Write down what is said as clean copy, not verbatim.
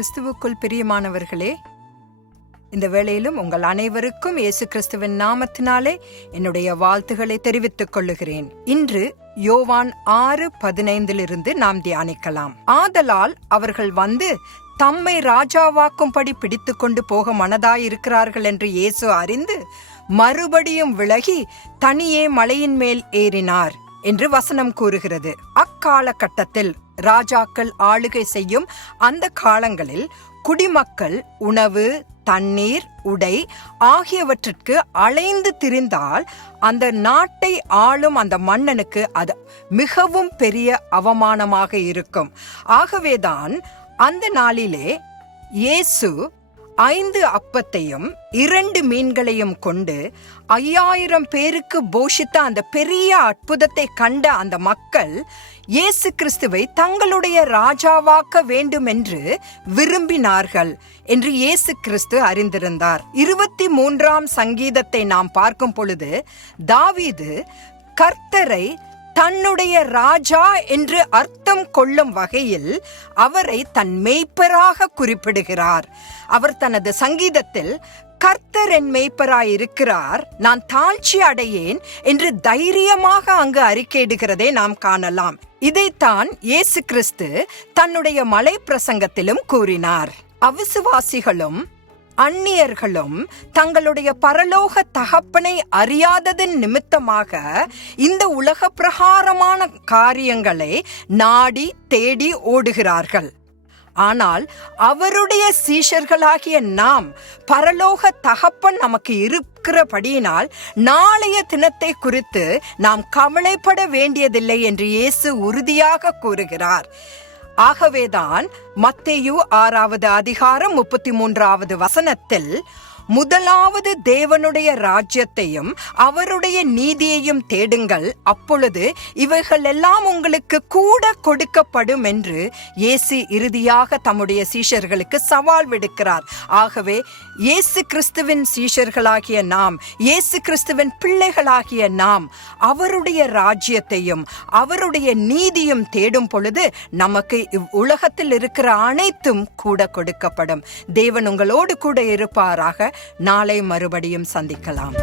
கிறிஸ்துவுக்குள் பிரியமானவர்களே, இந்த வேளையிலும் உங்கள் அனைவருக்கும் இயேசு கிறிஸ்துவின் நாமத்தினாலே என்னுடைய வாழ்த்துக்களை தெரிவித்துக் கொள்ளுகிறேன். இன்று யோவான் 6:15 நாம் தியானிக்கலாம். ஆதலால் அவர்கள் வந்து தம்மை ராஜாவாக்கும்படி பிடித்து கொண்டு போக மனதாயிருக்கிறார்கள் என்று இயேசு அறிந்து மறுபடியும் விலகி தனியே மலையின் மேல் ஏறினார் என்று வசனம் கூறுகிறது. அக்காலகட்டத்தில் ராஜாக்கள் ஆளுகை செய்யும் அந்த காலங்களில் குடிமக்கள் உணவு, தண்ணீர், உடை ஆகியவற்றிற்கு அலைந்து திரிந்தால் அந்த நாட்டை ஆளும் அந்த மன்னனுக்கு அது மிகவும் பெரிய அவமானமாக இருக்கும். ஆகவேதான் அந்த நாளிலே இயேசு 5 அப்பத்தையும் 2 மீன்களையும் கொண்டு 5000 பேருக்கு போஷித்த அந்த பெரிய அற்புதத்தை கண்ட அந்த மக்கள் இயேசு கிறிஸ்துவை தங்களுடைய ராஜாவாக்க வேண்டும் என்று விரும்பினார்கள் என்று இயேசு கிறிஸ்து அறிந்திருந்தார். 23ஆம் சங்கீதத்தை நாம் பார்க்கும் பொழுது தாவீது கர்த்தரை தன்னுடைய ராஜா என்று அர்த்தம் கொள்ளும் வகையில் அவரை தன் மேய்ப்பராக குறிப்பிடுகிறார். அவர் தனது சங்கீதத்தில் கர்த்தர் என் மேய்ப்பராயிருக்கிறார், நான் தாழ்ச்சி அடையேன் என்று தைரியமாக அங்கு அறிக்கையிடுகிறதை நாம் காணலாம். இதைத்தான் இயேசு கிறிஸ்து தன்னுடைய மலை பிரசங்கத்திலும் கூறினார். அவிசுவாசிகளும் அந்நியர்களும் தங்களுடைய பரலோக தகப்பனை அறியாததன் நிமித்தமாக இந்த உலக பிரகாரமான காரியங்களை நாடி தேடி ஓடுகிறார்கள். ஆனால் அவருடைய சீஷர்களாகிய நாம் பரலோக தகப்பன் நமக்கு இருக்கிறபடியினால் நாளைய தினத்தை குறித்து நாம் கவலைப்பட வேண்டியதில்லை என்று இயேசு உறுதியாக கூறுகிறார். ஆகவேதான் மத்தேயு 6வது அதிகாரம் 33வது வசனத்தில் முதலாவது தேவனுடைய ராஜ்யத்தையும் அவருடைய நீதியையும் தேடுங்கள், அப்பொழுது இவைகள் எல்லாம் உங்களுக்கு கூட கொடுக்கப்படும் என்று இயேசு இறுதியாக தம்முடைய சீஷர்களுக்கு சவால் விடுக்கிறார். ஆகவே இயேசு கிறிஸ்துவின் சீஷர்களாகிய நாம், இயேசு கிறிஸ்துவின் பிள்ளைகளாகிய நாம் அவருடைய ராஜ்யத்தையும் அவருடைய நீதியும் தேடும் பொழுது நமக்கு உலகத்தில் இருக்கிற அனைத்தும் கூட கொடுக்கப்படும். தேவன் உங்களோடு கூட இருப்பாராக. நாளை மறுபடியும் சந்திக்கலாம்.